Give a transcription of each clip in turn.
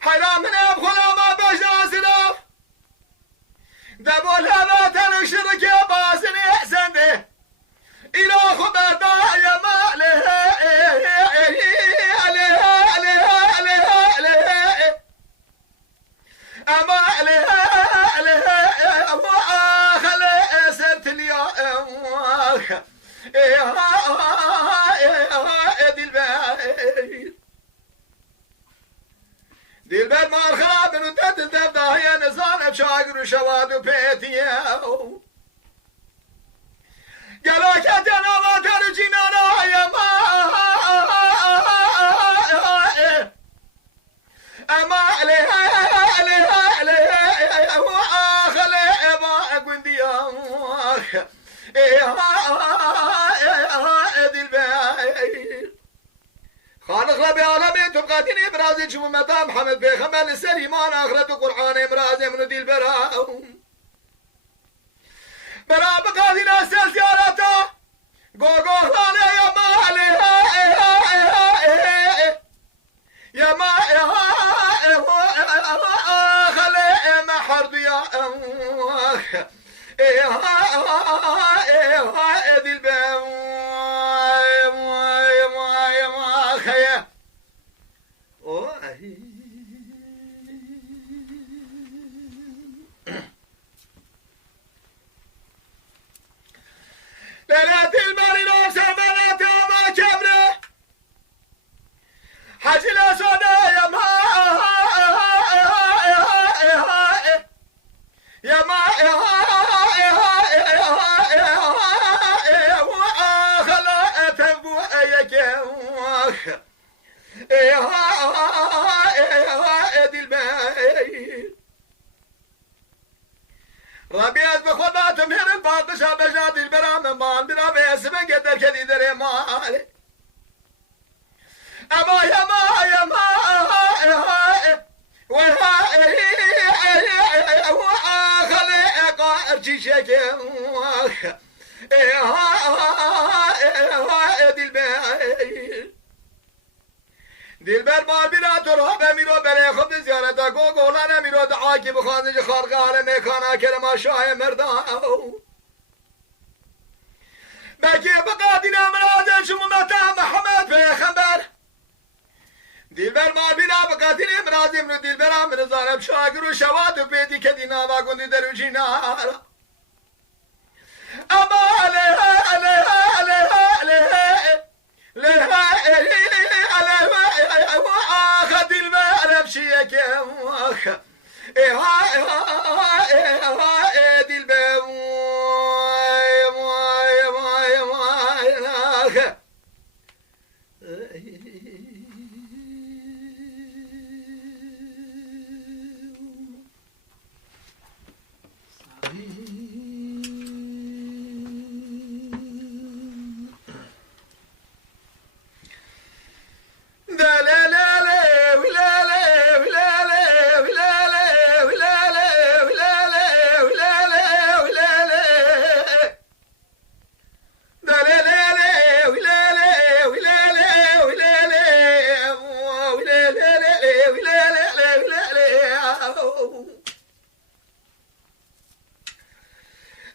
حيران من ابخلا ما بجنا سلاف دبول هذا تنشرك يا باسني احسن ده الى خبر يا ماله اما خلي سنت اليوم دي البيت ما الخراب من تدد هي نزال بشاقر وشواد وبيتياو قالوا كتنا ما ترجينا يا ما اما عليها خلي ما قندي دي البيت خالق ربي عالمي تبقاتني برازي شمو متى محمد بيخمل السليمان اخرت قرآن مرازي من دي البراء براء بقاضي ناس زيارته قوقو خالي يا مالي يا ما خلي ما حرد يا دي البراء ليلة المريض سمنت وما كبره حج الأسود يا ما يا ما خلا تبويك دي البيت ربي أسبق وضعت من الباطشة بجات البرام مان برامي اسمه قدر كذي دري مالي أما يا ما يا ما خلي قارشي شكي دي البيت مال بنا تروح بميرو بلي خبز زيارتا قولانا ميرو دعاكي بخانج خارقا لميكانا كرما شاي مرداو بكي بقادنا مرادن شمو متى محمد بيخبر دي البيت مال بنا بقادنا مرادن من دي البيت من زارب شاقر وشواد وبيتي كدينا واقوندي دروجينا أما خد المال بشيك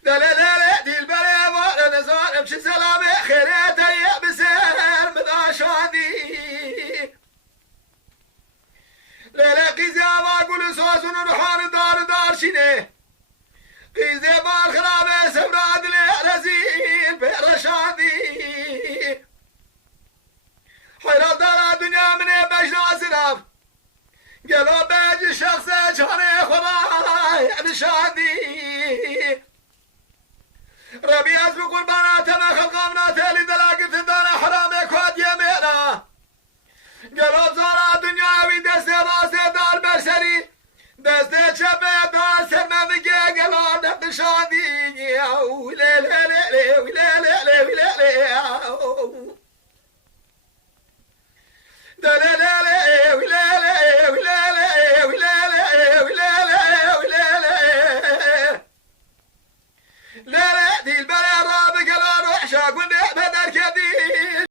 دي الباب دي البرية وانا نزار امشي سلامي خيريتي يا بسهر مداشادي ليلة قيزي ما اقول سوسن روحان دار شيني قيزي بار خرابي سمراد لي رزيل برشادي حيرات دار الدنيا من بجنا سلاف قالوا باجي شخص جاني خضاي شادي ربي أسبق البنات ما خلقنا تالي دلاقة دانا حرامك واد يمينا قالوا بزارة دنياوي دستي راسي دار بشري دستي شبه دار سمم قالوا نبشادي